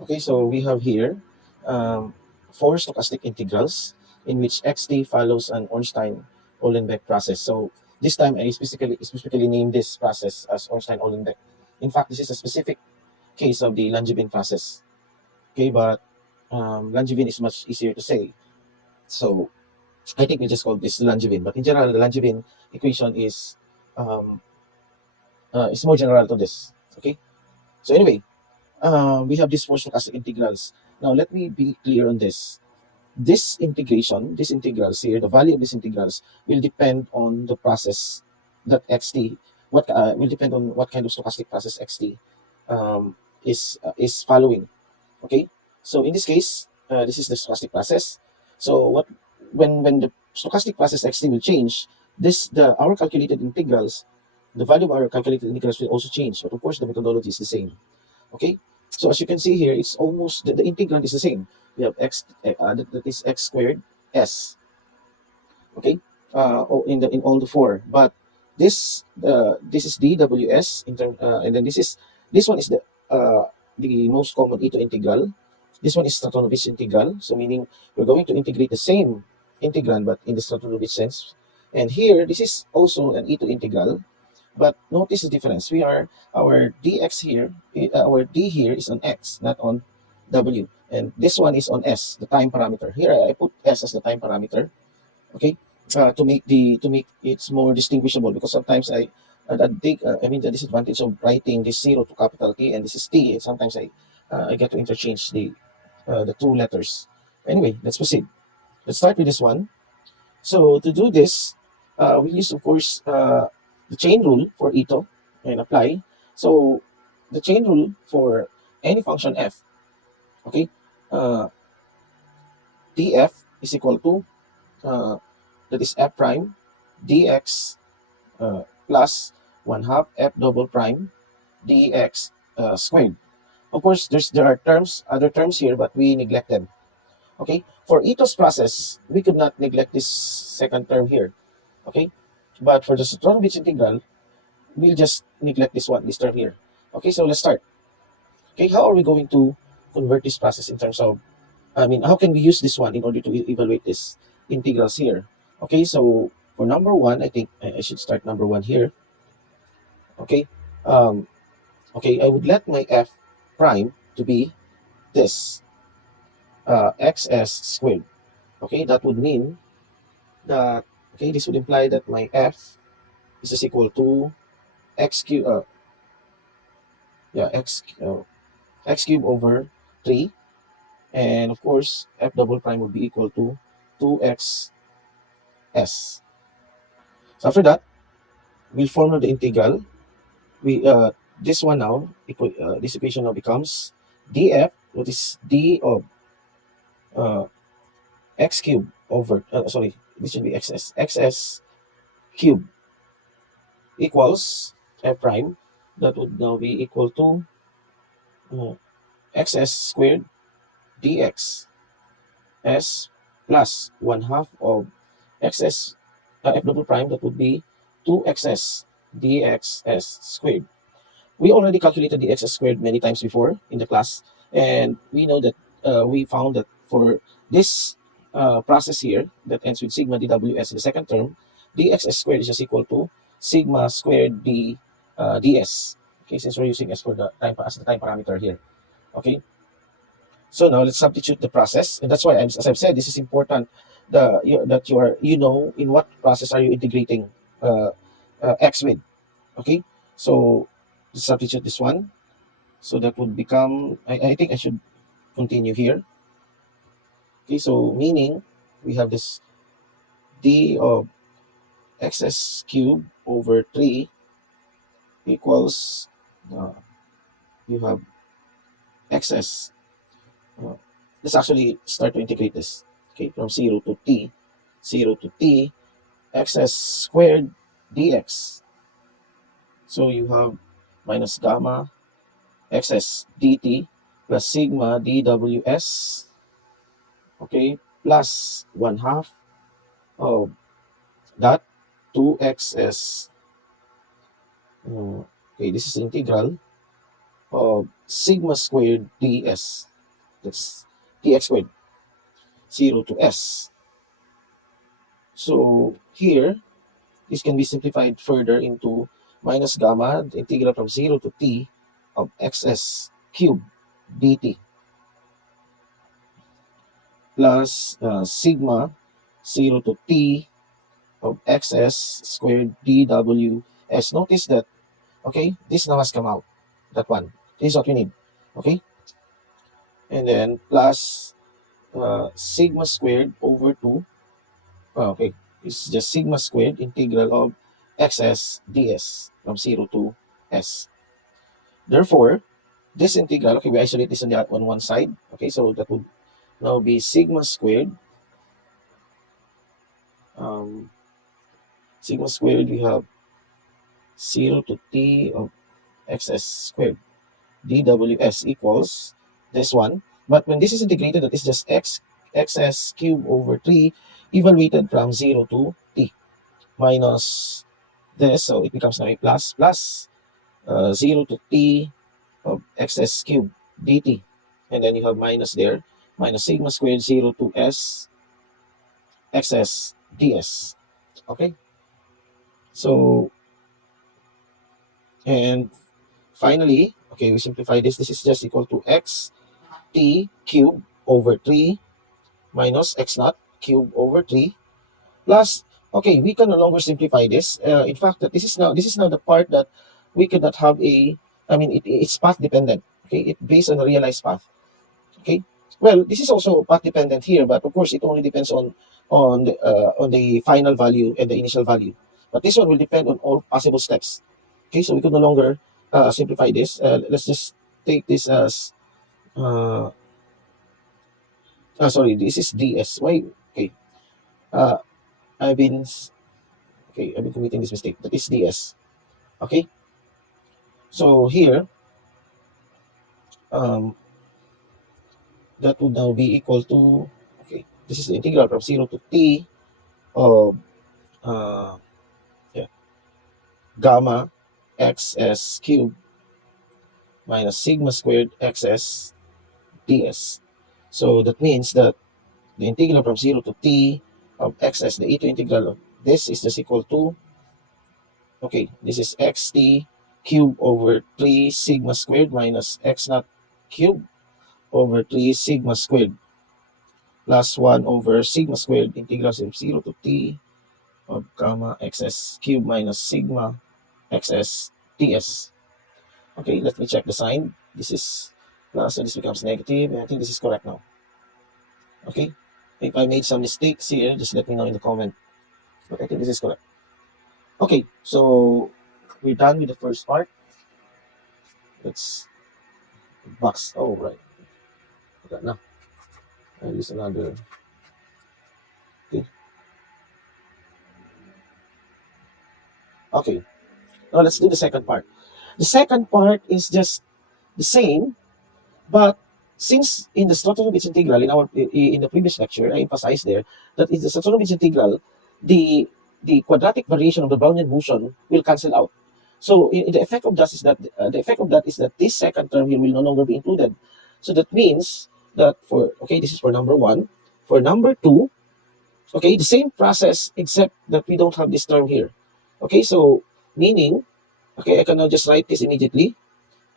Okay, so we have here um, four stochastic integrals in which xt follows an Ornstein-Uhlenbeck process. So this time I specifically named this process as Ornstein-Uhlenbeck. In fact, this is a specific case of the Langevin process. Okay, but Langevin is much easier to say. So I think we just call this Langevin. But in general, the Langevin equation um, is more general to this. Okay, so anyway, we have these four stochastic integrals. Now let me be clear on this. This integration, these integrals here, the value of these integrals will depend on the process that xt, what will depend on what kind of stochastic process xt um, is following. Okay, so in this case, this is the stochastic process. So what when the stochastic process xt will change, this the our calculated integrals, the value of our calculated integrals will also change. But of course, the methodology is the same. Okay, so as you can see here, it's almost the integrand is the same. We have x that is x squared s. Okay, in all the four, but this is dws in term, and then this one is the most common Ito integral. This one is Stratonovich integral, so meaning we're going to integrate the same integrand but in the Stratonovich sense. And here, this is also an Ito integral, but notice the difference. We are our dx here, our d here is on x, not on w, and this one is on s, the time parameter. Here I put s as the time parameter. Okay, to make it more distinguishable, because sometimes I take I mean the disadvantage of writing this zero to capital T and this is T, and sometimes I get to interchange the two letters. Anyway, let's proceed. Let's start with this one. So to do this, we use, of course, the chain rule for Ito and apply. So the chain rule for any function f, okay, uh, df is equal to, that is f prime dx plus 1 half f double prime dx squared. Of course, there are other terms here, but we neglect them. Okay, for Ito's process, we could not neglect this second term here. Okay, but for the Stratonovich integral, we'll just neglect this term here. Okay, so let's start. Okay, how are we going to convert this process in terms of, I mean, how can we use this one in order to evaluate this integrals here? Okay, so for number one, I think I should start number one here. Okay, um, okay, I would let my f prime to be this xs squared. Okay, that would mean that, okay, this would imply that my f is equal to x cube, yeah, x cube over 3, and of course f double prime would be equal to 2xs. So after that, we'll formula the integral. We This one now, this equation now becomes df, what is d of uh, x cube over, sorry, this should be xs cube equals f prime. That would now be equal to uh, xs squared dx s plus 1 half of xs f double prime. That would be 2xs dxs squared. We already calculated the x squared many times before in the class, and we know that we found that for this process here that ends with sigma dws in the second term, dx squared is just equal to sigma squared ds. Okay, since we're using s for the time as the time parameter here. Okay, so now let's substitute the process, and that's why, as I've said, this is important. That you are, in what process are you integrating x with. Okay, so let's substitute this one. So that would become, I think I should continue here. Okay, so meaning we have this d of xs cube over 3 equals, you have xs. Uh, let's actually start to integrate this. Okay, from 0 to t, xs squared dx. So you have minus gamma xs dt plus sigma dws, okay, plus 1 half of that 2xs. Okay, this is integral of sigma squared ds. That's dx squared, 0 to s. So here, this can be simplified further into minus gamma, the integral from 0 to t of xs cubed dt, plus sigma 0 to t of xs squared dws. Notice that, okay, this now has come out, that one. This is what we need, okay? And then plus sigma squared over 2, okay, it's just sigma squared integral of xs ds from 0 to s. Therefore, this integral, okay, we isolate this on one side, okay, so that would now be sigma squared, um, sigma squared, we have 0 to t of xs squared dws equals this one. But when this is integrated, that is just xs cubed over 3 evaluated from 0 to t minus this, so it becomes now a plus 0 to t of xs cubed dt, and then you have minus there, minus sigma squared 0 to s xs ds. Okay, so and finally, okay, we simplify this. This is just equal to x t cubed over 3 minus x naught cubed over 3 plus, okay, we can no longer simplify this. In fact, that this is now the part that we could not have a, I mean, it's path dependent. Okay, it based on a realized path. Okay, well, this is also path dependent here, but of course it only depends on the final value and the initial value. But this one will depend on all possible steps. Okay, so we could no longer simplify this. Let's just take this as sorry, this is ds. Why? Okay, uh, I've been I've been committing this mistake. That is ds. Okay, so here um, that would now be equal to, okay, this is the integral from 0 to t of uh, yeah, gamma xs cubed minus sigma squared xs ds. So that means that the integral from 0 to t of xs, the e2 integral of this is just equal to, okay, this is xt cubed over 3 sigma squared minus x naught cubed over 3 sigma squared plus 1 over sigma squared integral from 0 to t of gamma xs cubed minus sigma xs ds. Okay, let me check the sign. This is plus, so this becomes negative, and I think this is correct now. Okay, if I made some mistakes here, just let me know in the comment. But I think this is correct. Okay, so we're done with the first part. Let's box. Oh, right. Okay, now I use another. Okay, okay. Now let's do the second part. The second part is just the same, but since in the Stochastic integral in the previous lecture, I emphasized there that in the Stochastic integral, the the quadratic variation of the Brownian motion will cancel out. So the effect of that is that this second term here will no longer be included. So that means that for, okay, this is for number one. For number two, okay, the same process except that we don't have this term here. Okay, so meaning, okay, I can now just write this immediately.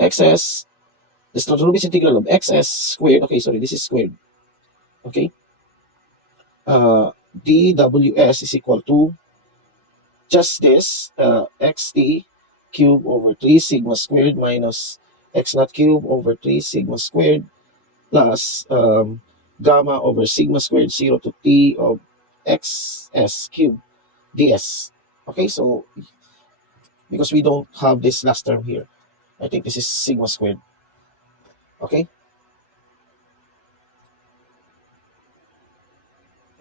Xs, the Stochastic integral of xs squared. Okay, sorry, this is squared. Okay, dws is equal to just this xt cube over 3 sigma squared minus x naught cube over 3 sigma squared plus gamma over sigma squared 0 to t of xs cube ds. Okay, so because we don't have this last term here, I think this is sigma squared. Okay,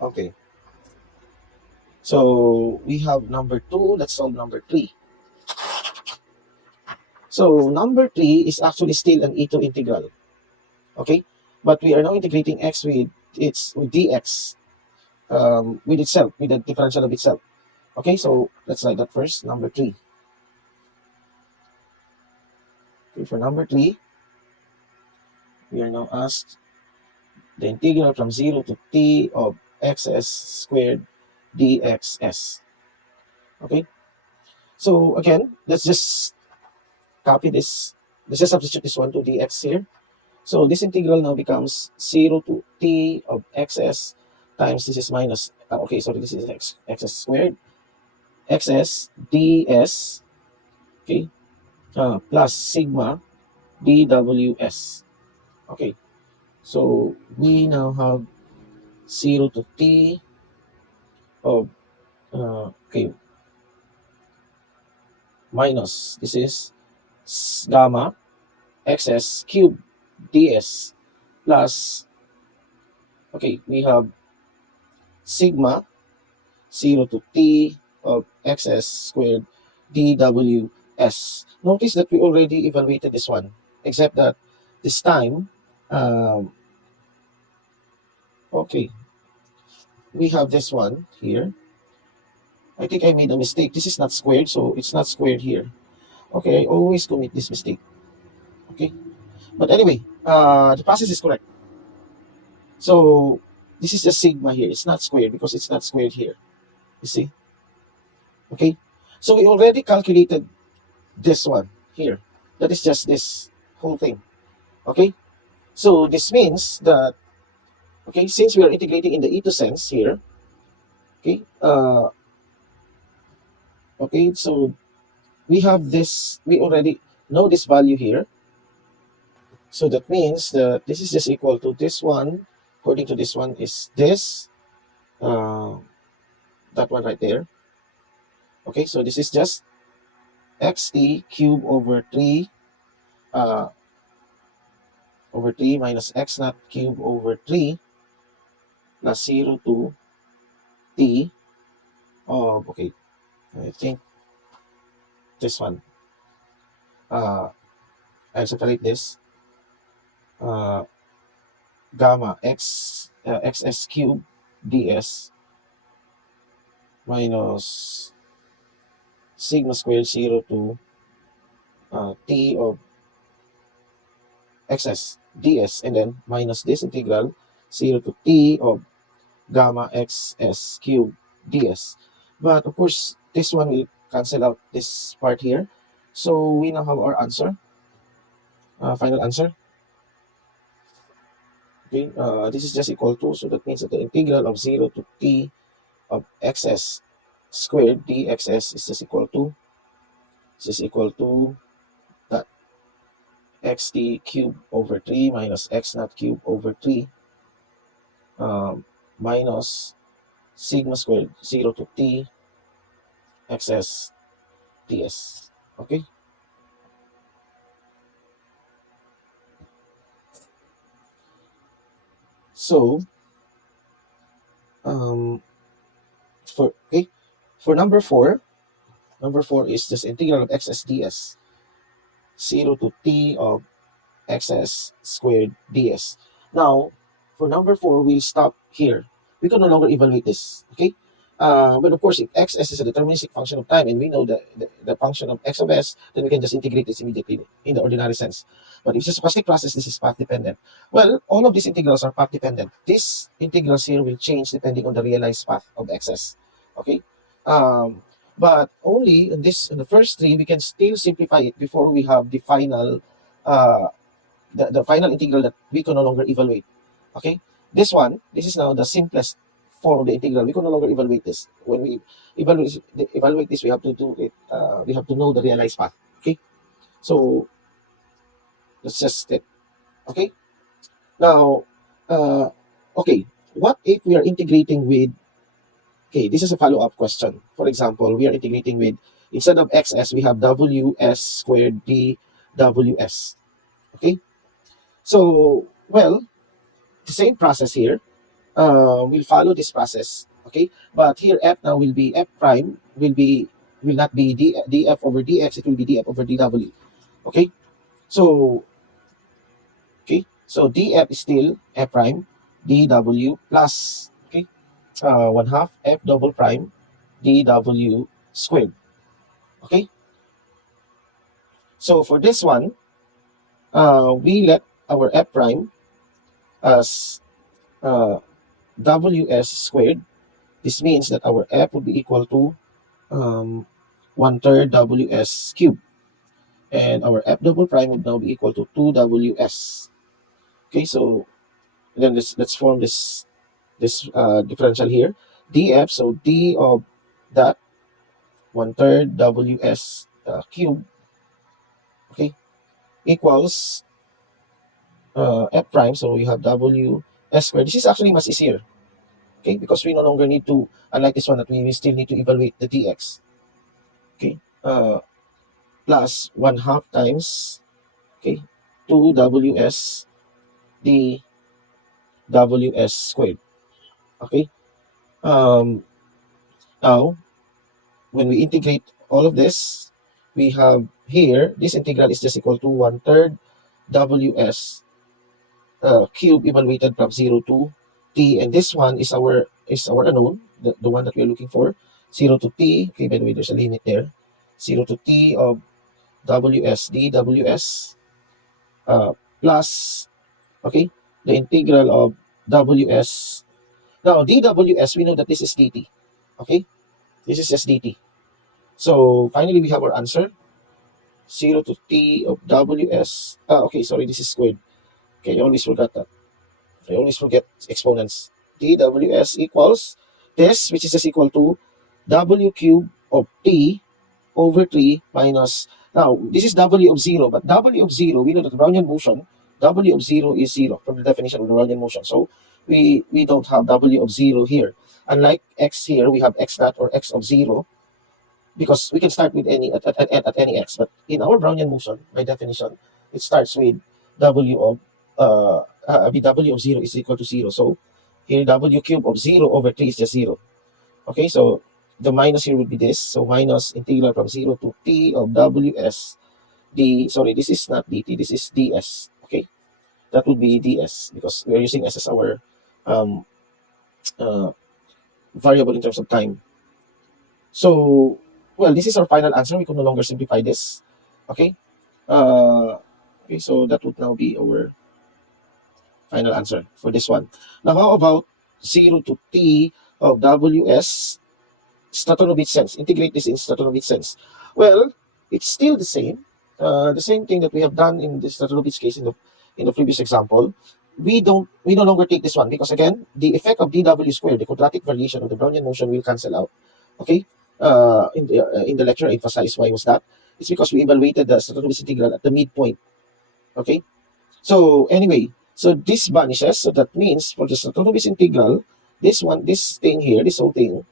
okay. So we have number two. Let's solve number three. So number three is actually still an E2 integral. Okay, but we are now integrating x with dx with itself, with the differential of itself. Okay, so let's write that first. Number three. Okay, for number three, We are now asked the integral from 0 to t of xs squared dxs. Okay, so again, let's just copy this. Let's just substitute this one to dx here. So this integral now becomes 0 to t of xs times this is minus, okay, sorry, this is xs squared, xs ds, okay, plus sigma dws. Okay, so we now have 0 to t of, okay, minus, this is gamma xs cube ds plus, okay, we have sigma 0 to t of xs squared dws. Notice that we already evaluated this one, except that this time, um, okay, we have this one here. I think I made a mistake. This is not squared, so it's not squared here. Okay, I always commit this mistake. Okay, but anyway, the process is correct. So this is just sigma here. It's not squared because it's not squared here. You see? Okay, so we already calculated this one here. That is just this whole thing. Okay, so this means that, okay, since we are integrating in the e to sense here, okay, okay, so we have this, we already know this value here. So that means that this is just equal to this one, according to this one, is this, uh, that one right there. Okay, so this is just xt cube uh, over 3 minus x naught cube over 3 plus 0 to t of, okay, I think this one. I'll separate this. Uh, Gamma xs cube ds minus sigma squared 0 to t of xs ds, and then minus this integral 0 to t of gamma xs cube ds. But of course, this one will cancel out this part here. So we now have our answer, final answer. Okay, this is just equal to, so that means that the integral of 0 to t of xs squared dxs is just equal to, that xt cube over 3 minus x naught cube over 3 minus sigma squared 0 to t xs ds. Okay, so um, for number 4, is just integral of xs ds 0 to t of xs squared ds. Now, for number 4, we'll stop here. We can no longer evaluate this, okay? But of course, if xs is a deterministic function of time, and we know the function of x of s, then we can just integrate this immediately in the ordinary sense. But if it's a stochastic process, this is path dependent. Well, all of these integrals are path dependent. These integrals here will change depending on the realized path of xs, okay? Um, but only in the first three, we can still simplify it before we have the final uh, the final integral that we can no longer evaluate. Okay, this is now the simplest form of the integral. We can no longer evaluate this. When we evaluate this, we have to do it. We have to know the realized path. Okay, so that's just it. Okay, now, uh, okay, what if we are integrating with? Okay, this is a follow-up question. For example, we are integrating with, instead of xs, we have ws squared dws. Okay, so well, the same process here. Will follow this process. Okay, but here f now will be f prime will not be df over dx. It will be df over dw. Okay, so df is still f prime dw plus, okay, 1/2 f double prime dw squared. Okay, so for this one, we let our f prime as ws squared. This means that our f would be equal to um, 1/3 ws cubed, and our f double prime would now be equal to 2ws. Okay, so then let's form this differential here, df. So d of that 1/3 ws cubed, okay, equals f prime. So you have w s squared. This is actually much easier, okay, because we no longer need to, unlike this one that we still need to evaluate the dx, okay, plus 1/2 times, okay, 2ws dws squared, okay. Now when we integrate all of this, we have here this integral is just equal to 1/3 ws cube evaluated from 0 to t, and this one is our unknown, the one that we are looking for, 0 to t. Okay, by the way, there's a limit there. 0 to t of ws dws plus, okay, the integral of ws. Now dws, we know that this is dt, okay, this is just dt. So finally we have our answer, 0 to t of ws. Okay, sorry, this is squared. Okay, I always forgot that. I always forget exponents. dws equals this, which is just equal to w cube of t over 3 minus, now this is w of 0, but w of 0, we know that the Brownian motion, w of 0 is 0 from the definition of the Brownian motion. So we don't have w of 0 here. Unlike x here, we have x dot or x of 0, because we can start with any at any x. But in our Brownian motion, by definition, it starts with w of w of 0 is equal to 0. So here w cube of 0 over 3 is just 0. Okay, so the minus here would be this. So minus integral from 0 to t of ws sorry, this is not dt, this is ds. Okay, that would be ds because we are using s as our um, uh, variable in terms of time. So, well, this is our final answer. We could no longer simplify this. Okay. Uh, okay, so that would now be our final answer for this one. Now, how about 0 to t of ws Stratonovich sense? Integrate this in Stratonovich sense. Well, it's still the same thing that we have done in the Stratonovich case in the previous example. We no longer take this one because again, the effect of dw squared, the quadratic variation of the Brownian motion, will cancel out. Okay. In the lecture, I emphasized why was that. It's because we evaluated the Stratonovich integral at the midpoint. Okay. So anyway, so this vanishes. So that means for the Stratonovich integral, this thing here, this whole thing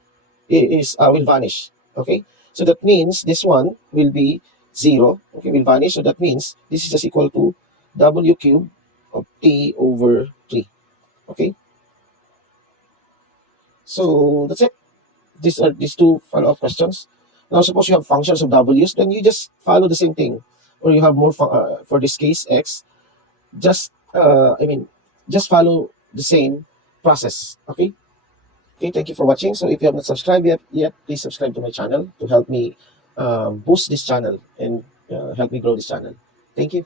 is will vanish. Okay, so that means this one will be 0. Okay, will vanish. So that means this is just equal to w cube of t over 3. Okay, so that's it. These are these two follow-up questions. Now suppose you have functions of w's, then you just follow the same thing, or you have more for this case x, just just follow the same process. Okay. Okay, thank you for watching. So if you have not subscribed yet, please subscribe to my channel to help me boost this channel and help me grow this channel. Thank you.